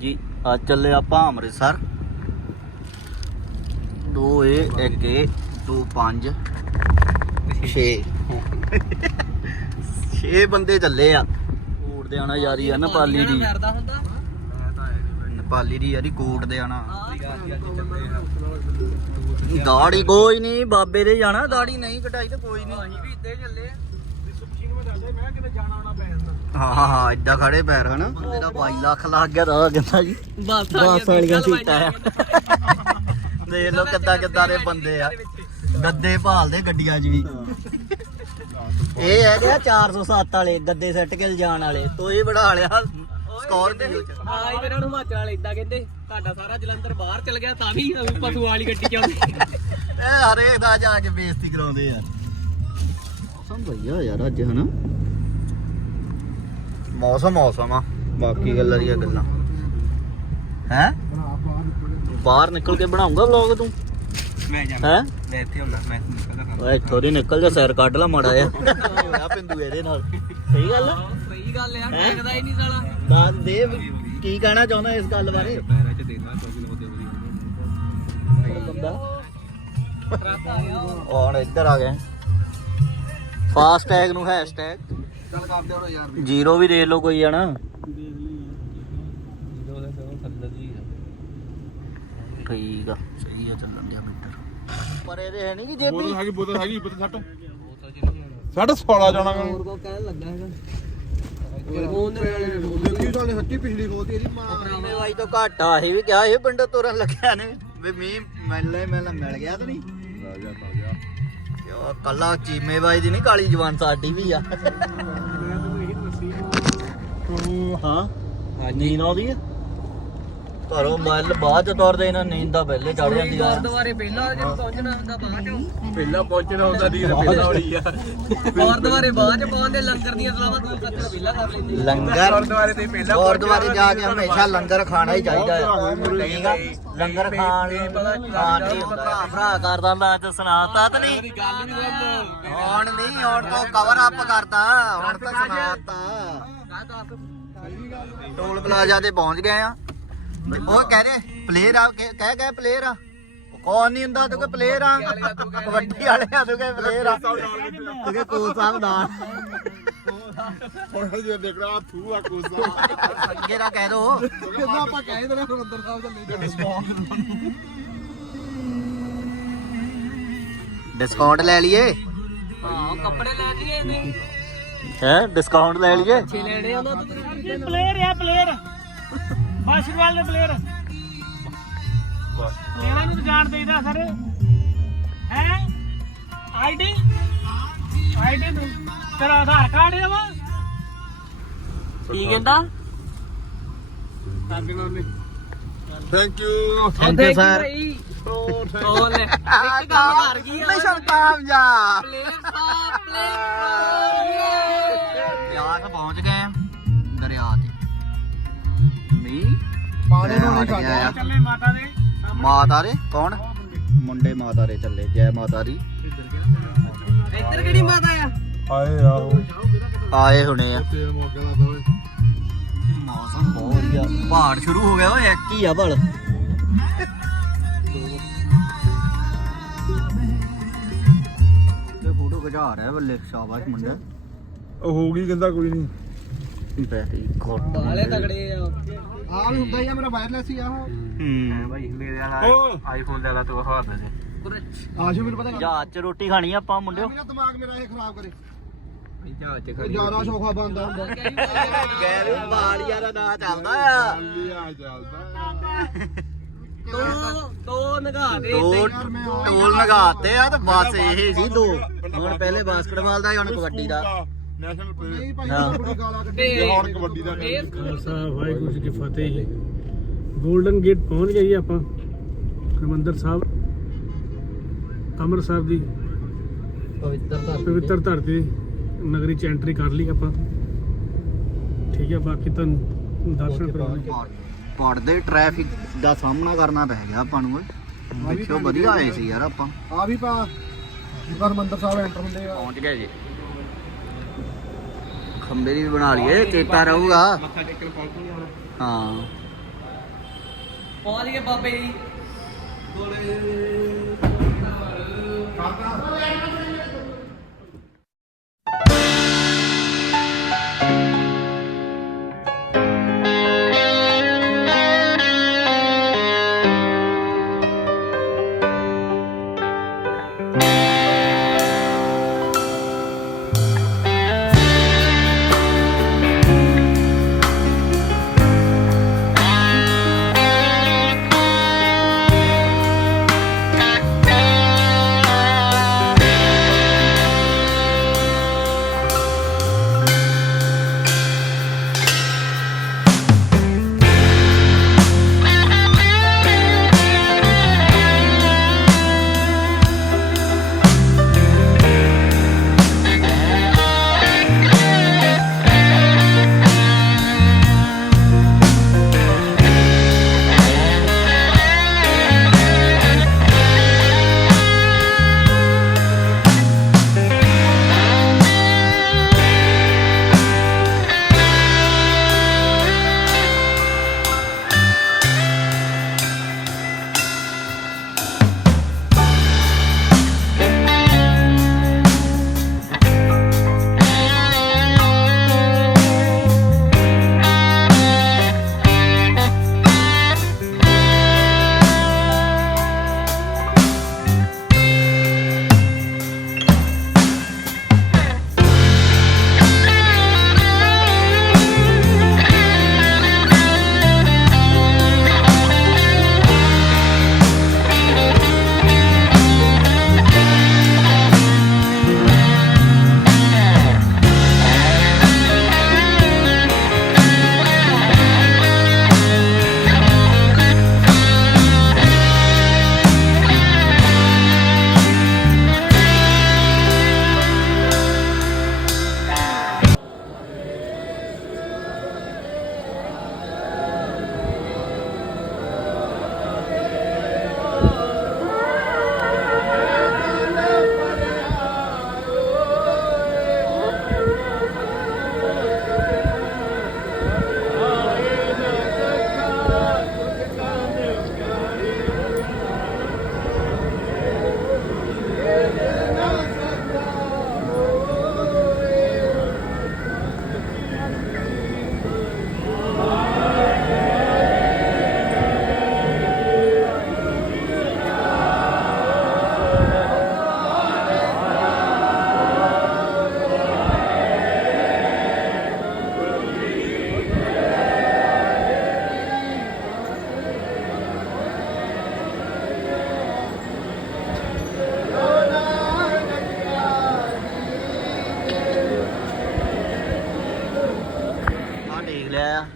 ਹਾਂਜੀ, ਅੱਜ ਚੱਲੇ ਆਪਾਂ ਅੰਮ੍ਰਿਤਸਰ। ਦੋ ਏ, ਇੱਕ ਏ, ਦੋ ਪੰਜ 6 6 ਬੰਦੇ ਚੱਲੇ ਆ। ਕੋਟ ਦੇ ਆਣਾ ਯਾਰੀ ਆ, ਨੇਪਾਲੀ ਦੀ। ਨੇਪਾਲੀ ਦੀ ਯਾਰੀ, ਕੋਟ ਦੇ ਆਣਾ ਦਾੜੀ ਕੋਈ ਨਹੀਂ, ਬਾਬੇ ਦੇ ਜਾਣਾ ਦਾੜੀ ਨਹੀਂ ਕਟਾਈ ਤੇ ਕੋਈ ਨਹੀਂ। ਅਸੀਂ ਵੀ ਇੱਦਾਂ ਚੱਲੇ ਆ। ਹਾਂ ਹਾਂ ਹਾਂ ਏਦਾਂ ਖੜੇ ਪੈਰ ਹਨਾ? ਇਹਦਾ 22 ਲੱਖ ਲੱਗ ਗਿਆ ਤਾਂ ਕਹਿੰਦਾ ਜੀ। ਬਸ ਬਸ ਵਾਲੀਆਂ ਸੀਟਾਂ ਆ। ਦੇਖ ਲਓ ਕਿੱਦਾਂ ਕਿੱਦਾਂ ਦੇ ਬੰਦੇ ਆ। ਗੱਦੇ ਭਾਲਦੇ ਗੱਡੀਆਂ 'ਚ ਵੀ। ਇਹ ਹੈਗੇ ਆ 407 ਵਾਲੇ ਗੱਦੇ ਸੱਟ ਕੇ ਲਿਜਾਣ ਵਾਲੇ। ਤੋਏ ਬੜਾ ਲਿਆ ਸਕਾਰਪੀਓ ਚ ਹਾਂ ਇਹਨਾਂ ਨੂੰ ਹਿਮਾਚਲ ਵਾਲੇ ਇਦਾਂ ਕਹਿੰਦੇ ਤੁਹਾਡਾ ਸਾਰਾ ਜਲੰਧਰ ਬਾਹਰ ਚਲ ਗਿਆ ਤਾਂ ਵੀ ਪਸ਼ੂ ਵਾਲੀ ਗੱਡੀ ਚ ਆਉਂਦੇ। ਇਹ ਹਰੇਕ ਦਾ ਜਾ ਕੇ ਬੇਇੱਜ਼ਤੀ ਕਰਾਉਂਦੇ ਆ। ਮੌਸਮ ਭਈਆ ਯਾਰ ਅੱਜ ਹਨਾ? ਮੌਸਮ ਮੌਸਮ ਆ ਬਾਕੀ ਗੱਲਾਂ ਦੀਆਂ ਗੱਲਾਂ। ਹੈ? ਬਾਹਰ ਨਿਕਲ ਕੇ ਬਣਾਉਂਗਾ ਵਲੌਗ ਤੂੰ? ਮੈਂ ਹੈ? ਮੈਂ ਇੱਥੇ ਹੁੰਦਾ ਮੈਂ ਨਿਕਲਦਾ ਓਏ ਥੋੜੀ ਨਿਕਲ ਜਾ ਸੈਰ ਕੱਢ ਲਾ ਮਾੜਾ ਆ ਹੋਇਆ ਪਿੰਦੂ ਇਹਦੇ ਨਾਲ। ਸਹੀ ਗੱਲ ਆ? ਸਹੀ ਗੱਲ ਆ ਹੈਂ? ਟਿਕਦਾ ਹੀ ਨਹੀਂ ਸਾਲਾ। ਦੱਸ ਦੇ ਕੀ ਕਹਿਣਾ ਚਾਹੁੰਦਾ ਇਸ ਗੱਲ ਬਾਰੇ? ਪੈਰਾਂ ਚ ਦੇਣਾ ਕੋਈ ਬੰਦਾ। ਹੁਣ ਇੱਧਰ ਆ ਗਏ। ਫਾਸਟ ਟੈਗ ਨੂੰ ਹੈਸ਼ਟੈਗ ਚੱਲ ਕਰ ਦਿਓ ਯਾਰ ਜ਼ੀਰੋ ਵੀ ਦੇਖ ਲਓ ਕੋਈ ਆ ਨਾ। ਠੀਕ ਆ। ਸਹੀ ਆ ਚੱਲਣ ਦਿਆ ਮੀਟਰ। ਪਰ ਇਹਦੇ ਹੈ ਨਹੀਂ ਕਿ ਬੋਤਲ ਜੇਬੀ ਹੈਗੀ ਬੋਤਲ ਹੈਗੀ ਬੋਤਲ ਛੱਟ ਛੱਟ ਸੋਲਾ ਜਾਣਾ ਹੋਰ ਕੋ ਕਹਿਣ ਲੱਗਾ ਹੈਗਾ? ਫੋਨ ਦੇ ਦੇਖੀ ਤੁਹਾਡੇ ਹੱਟੀ ਪਿਛਲੀ ਖੋਲਦੀ ਇਹਦੀ ਮਾਂ। ਮਹੀਨੇ ਵਾਈ ਤੋਂ ਘੱਟ ਆ ਇਹ ਵੀ ਕਿਹਾ ਇਹ ਪਿੰਡ ਤੁਰਨ ਲੱਗਿਆ ਨੇ। ਵੀ ਮੀਂਹ ਮਿਲ ਲੈ ਮਿਲ ਮਿਲ ਗਿਆ ਤੇ ਨਹੀਂ। ਰਾਜਾ ਰਾਜਾ ਕਿਉਂ ਕੱਲਾ ਚੀਮੇ ਬਾਈ ਦੀ ਨਹੀਂ ਕਾਲੀ ਜਵਾਨ ਸਾਡੀ ਵੀ ਆ। ਹਾਂ ਨੀਂਦ ਆਉਂਦੀ ਆ? ਘਰੋਂ ਮੱਲ ਬਾਅਦ ਚ ਤੁਰਦੇ ਇਹਨਾਂ ਨੀਂਦ ਤਾਂ ਪਹਿਲੇ ਚੜ ਜਾਂਦੀ ਆ। ਗੁਰਦੁਆਰੇ ਪਹਿਲਾਂ ਜਦੋਂ ਪਹੁੰਚਣਾ ਹੁੰਦਾ ਬਾਅਦ ਚ। ਪਹਿਲਾਂ ਪਹੁੰਚਣਾ ਹੁੰਦਾ ਦੀ ਪਹਿਲਾਂ ਹੋਣੀ ਆ। ਗੁਰਦੁਆਰੇ ਬਾਅਦ ਚ ਪਹੁੰਚਦੇ ਲੰਗਰ ਦੀਆਂ ਸਲਾਵਾਂ ਦੂਰ ਤੱਕ ਪਹਿਲਾਂ ਕਰ ਲੈਂਦੇ। ਲੰਗਰ ਗੁਰਦੁਆਰੇ ਤੇ ਪਹਿਲਾਂ ਗੁਰਦੁਆਰੇ ਜਾ ਕੇ ਹਮੇਸ਼ਾ ਲੰਗਰ ਖਾਣਾ ਹੀ ਚਾਹੀਦਾ ਹੈ ਠੀਕ ਆ? ਲੰਗਰ ਖਾਣ ਖਾਣ ਦੀ ਭਰਾ ਭਰਾ ਕਰਦਾ ਮੈਂ ਤੇ ਸੁਣਾਤਾ ਤਾਂ ਨਹੀਂ। ਗੱਲ ਨਹੀਂ ਸੁਣਦਾ ਹੁਣ ਨਹੀਂ ਹੁਣ ਤੋਂ ਕਵਰ ਅਪ ਕਰਦਾ ਹੁਣ ਤਾਂ ਸੁਣਾਤਾ ਟੋਲ ਪਲਾਜ਼ਾ ਤੇ ਪਹੁੰਚ ਗਏ ਆ। ਉਹ ਕਹਿ ਰਹੇ ਪਲੇਅਰ ਆ ਕਹਿ ਕਹਿ ਪਲੇਅਰ ਆ। ਉਹ ਕੌਣ ਨਹੀਂ ਹੁੰਦਾ ਤੂੰ ਕਿ ਪਲੇਅਰ ਆ। ਕਬੱਡੀ ਵਾਲੇ ਆ ਤੂੰ ਕਿ ਪਲੇਅਰ ਆ। ਤੂੰ ਕਿ ਕੋਚ ਸਾਹਿਬ ਨਾਲ ਹੁਣ ਜੇ ਦੇਖ ਰਹਾ ਤੂੰ ਆ ਕੋਸਾ ਅੱਗੇ ਦਾ ਕਹਿ ਦੋ। ਕਿੰਨਾ ਆਪਾਂ ਕਹਿ ਦੇਣਾ ਸੁਰਿੰਦਰ ਸਾਹਿਬ ਚੱਲੇ ਡਿਸਕਾਊਂਟ ਲੈ ਲਈਏ। ਹਾਂ ਕੱਪੜੇ ਲੈ ਲਈਏ ਨਹੀਂ ਹੈ ਡਿਸਕਾਊਂਟ ਲੈ ਲਈਏ। ਛੇ ਲੈਣੇ ਉਹਨਾਂ ਤੋਂ। ਪਲੇਅਰ ਆ ਪਲੇਅਰ ਬਾਸਕਟਬਾਲ ਦੇ ਪਲੇਅਰ ਇਹਨਾਂ ਨੂੰ ਤਾਂ ਜਾਣ ਦੇਈਦਾ ਸਰ। ਹੈ? ਆਈਡੀ ਆਈਡੀ ਨੂੰ ਤੇਰਾ ਆਧਾਰ ਕਾਰਡ ਹੈ ਵਾ। ਕੀ ਕਹਿੰਦਾ? Thank you thank you sir ਉਹ ਲੈ ਇੱਕ ਗੱਲ ਕਰ ਗਈ ਆ। ਮਿਸ਼ਨ ਕਾਮਯਾਬ ਪਲੇਅਰ ਸਾਹਿਬ ਪਲੇਅਰ ਯਾਰ ਪਹੁੰਚ ਗਏ ਆ। ਦਰਿਆ ਤੇ। ਮੀਂਹ ਪਾਣੀ ਨੂੰ ਨਹੀਂ ਦਰਿਆ ਖਾਂਦਾ ਆ। ਚੱਲੇ ਮਾਤਾ ਦੇ। ਮਾਤਾ ਦੇ? ਕੌਣ? ਮੁੰਡੇ। ਮਾਤਾ ਦੇ ਚੱਲੇ ਜੈ ਮਾਤਾ ਦੀ। ਇੱਧਰ ਕਿਹੜੀ ਮਾਤਾ ਆ? ਹਾਏ ਆਹੋ ਆਏ ਹੁਣੇ ਆ। ਮੌਸਮ ਬਹੁਤ ਵਧੀਆ। ਪਹਾੜ ਸ਼ੁਰੂ ਹੋ ਗਿਆ ਓਏ ਇੱਕ ਹੀ ਆ ਭਲ। ਤੇ ਫੋਟੋ ਖਿਚਾ ਰਿਹਾ ਬੱਲੇ ਸ਼ਾਬਾਸ਼ ਮੁੰਡਾ। ਉਹ ਹੋ ਗਈ ਕਹਿੰਦਾ ਕੋਈ ਨਹੀਂ। ਬਾਲੇ ਤਗੜੇ ਆ। ਆ ਵੀ ਹੁੰਦਾ ਹੀ ਆ ਮੇਰਾ ਵਾਇਰਲੈਸ ਹੀ ਆ ਹੂੰ। ਭਾਈ ਮੇਰੇ ਵਾਲਾ ਆਈਫੋਨ ਲੈ ਲਾ ਤੂੰ ਹਵਾ ਦੇ। ਆਸ਼ੂ ਮੈਨੂੰ ਪਤਾ ਜਹਾਜ਼ 'ਚ ਰੋਟੀ ਖਾਣੀ ਆ ਆਪਾਂ ਮੁੰਡਿਓ? ਮੇਰਾ ਦਿਮਾਗ ਮੇਰਾ ਇਹ ਖਰਾਬ ਕਰੇ। ਜ਼ਿਆਦਾ ਸ਼ੋਖਾ ਬੰਦਾ ਹੁੰਦਾ। ਗੈਰੂ ਬਾਲੀਆ ਦਾ ਨਾਂ ਚੱਲਦਾ ਆ। ਲਿਆ ਚੱਲਦਾ। ਤੂੰ ਤੂੰ ਨਗਾ ਦੇ ਟੋਲ ਲਗਾਤੇ ਆ ਤੇ ਬਸ ਇਹ ਸੀ ਦੋ ਹੁਣ ਪਹਿਲੇ ਬਾਸਕਟਬਾਲ ਦਾ ਹੁਣ ਕਬੱਡੀ ਦਾ। ਨੈਸ਼ਨਲ ਪਲੇਅਰ ਨਹੀਂ ਭਾਈ ਹਾਂ। ਬੜੀ ਗਾਲਾਂ ਕੱਢੀ ਤੇ ਹੁਣ ਕਬੱਡੀ ਦਾ ਇਹ ਖਾਲਸਾ ਵਾਹਿਗੁਰੂ ਜੀ ਕੀ ਫਤਿਹ। ਜੀ 골ਡਨ ਗੇਟ ਪਹੁੰਚ ਗਏ ਜੀ ਆਪਾਂ। ਹਰਮੰਦਰ ਸਾਹਿਬ ਅੰਮ੍ਰਿਤਸਰ ਦੀ ਪਵਿੱਤਰ ਪਵਿੱਤਰ ਧਰਤੀ ਨਗਰੀ ਚ ਐਂਟਰੀ ਕਰ ਲਈ ਆਪਾਂ। ਠੀਕ ਹੈ ਬਾਕੀ ਤੁਹਾਨੂੰ ਦਰਸ਼ਨ ਕਰਾਉਣੇ। ਪੜਦੇ ਟ੍ਰੈਫਿਕ ਦਾ ਸਾਹਮਣਾ ਕਰਨਾ ਪੈ ਗਿਆ ਆਪਾਂ ਨੂੰ ਪਿੱਛੋਂ ਵਧੀਆ ਆਏ ਸੀ ਯਾਰ ਆਪਾਂ। ਆ ਵੀ ਪਾ। ਹਰਮੰਦਰ ਸਾਹਿਬ ਐਂਟਰ ਹੁੰਦੇ ਆ। ਪਹੁੰਚ ਗਏ ਜੀ। ਖੰਬੇ ਦੀ ਵੀ ਬਣਾ ਲਈਏ ਚੇਤਾ ਰਹੂਗਾ। ਮੱਥਾ ਟੇਕਣ ਪਹੁੰਚ ਨਹੀਂ ਆਉਣਾ ਹਾਂ। ਪਹੁੰਚ ਗਏ ਬਾਬੇ ਜੀ। ਆ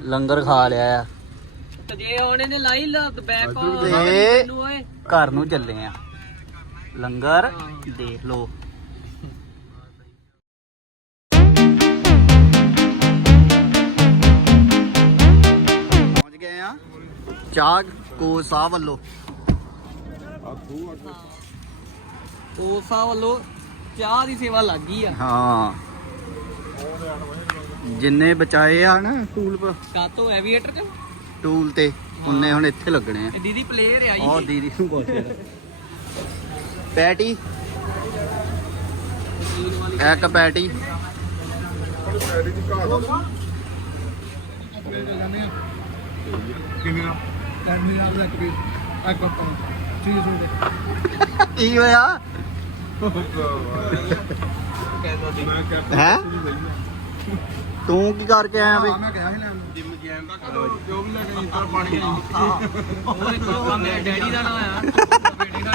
ਲੰਗਰ ਖਾ ਲਿਆ ਆ। ਤੇ ਜੇ ਉਹਨੇ ਨੇ ਲਾਈ ਲਾ ਬੈਕ ਤੇ ਮੈਨੂੰ ਓਏ। ਘਰ ਨੂੰ ਚੱਲੇ ਆ। ਲੰਗਰ ਦੇਖ ਲੋ ਪਹੁੰਚ ਗਏ ਆ। ਚਾਹ ਕੋ ਸਾਹਿਬ ਵੱਲੋਂ। ਕੋਸਾ ਵੱਲੋਂ ਚਾਹ ਦੀ ਸੇਵਾ ਲੱਗ ਗਈ ਆ। ਹਾਂ। ਜਿੰਨੇ ਬਚਾਏ ਆ ਨਾ ਟੂਲ ਪ- ਕਾਤੋਂ ਐਵੀਏਟਰ ਚ? ਟੂਲ ਤੇ ਉਹਨੇ ਹੁਣ ਇੱਥੇ ਲੱਗਣੇ ਆ। ਇਹ ਦੀਦੀ ਪਲੇਅਰ ਆ ਉਹ ਜੀ ਦੀਦੀ ਨੂੰ ਪੁੱਛ ਪੈਟੀ। ਇੱਕ ਪੈਟੀ। ਕੀ ਹੋਇਆ? ਹੈ। ਤੂੰ ਕੀ ਕਰਕੇ ਆਇਆ ਬਈ? ਉਹ ਇੱਕ ਉਹ ਮੇਰੇ ਡੈਡੀ ਦਾ ਨਾਮ ਆ। ਬੇਟੇ ਦਾ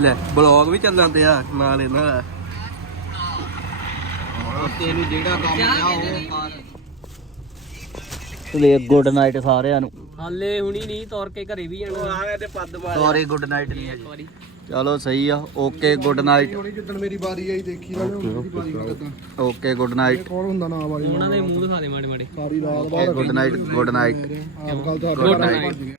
ਲੈ ਬਲੌਗ ਵੀ ਚੱਲਣ ਆ ਨਾਲ ਇਹਨਾਂ ਦਾ। ਤੈਨੂੰ ਜਿਹੜਾ ਕੰਮ ਆ ਉਹ ਕਰ। ਲੈ ਗੁੱਡ ਨਾਈਟ ਸਾਰਿਆਂ ਨੂੰ। ਹਾਲੇ ਹੁਣੀ ਨਹੀਂ ਤੋਰ ਕੇ ਘਰੇ ਵੀ ਜਾਣਾ। ਆਵੇ ਤੇ ਪੱਦ ਸੌਰੀ ਗੁੱਡ ਨਾਈਟ ਨਹੀਂ ਹੈ ਇੱਕ ਵਾਰੀ ਚਲੋ ਸਹੀ ਆ ਓਕੇ ਗੁੱਡ ਨਾਈਟ ਜਿੱਦਣ ਮੇਰੀ ਵਾਰੀ ਆਈ ਦੇਖੀ ਨਾ ਉਹਦੀ ਵਾਰੀ ਕਿਦਾਂ। ਓਕੇ ਗੁੱਡ ਨਾਈਟ ਕੌਣ ਹੁੰਦਾ ਨਾ ਵਾਲੀ ਉਹਨਾਂ ਦੇ ਮੂੰਹ ਦਿਖਾ ਦੇ ਮਾੜੇ ਮਾੜੇ। ਸਾਰੀ ਰਾਤ okay good night good night ਆਪ ਗੱਲ ਤਾਂ ਗੁੱਡ ਨਾਈਟ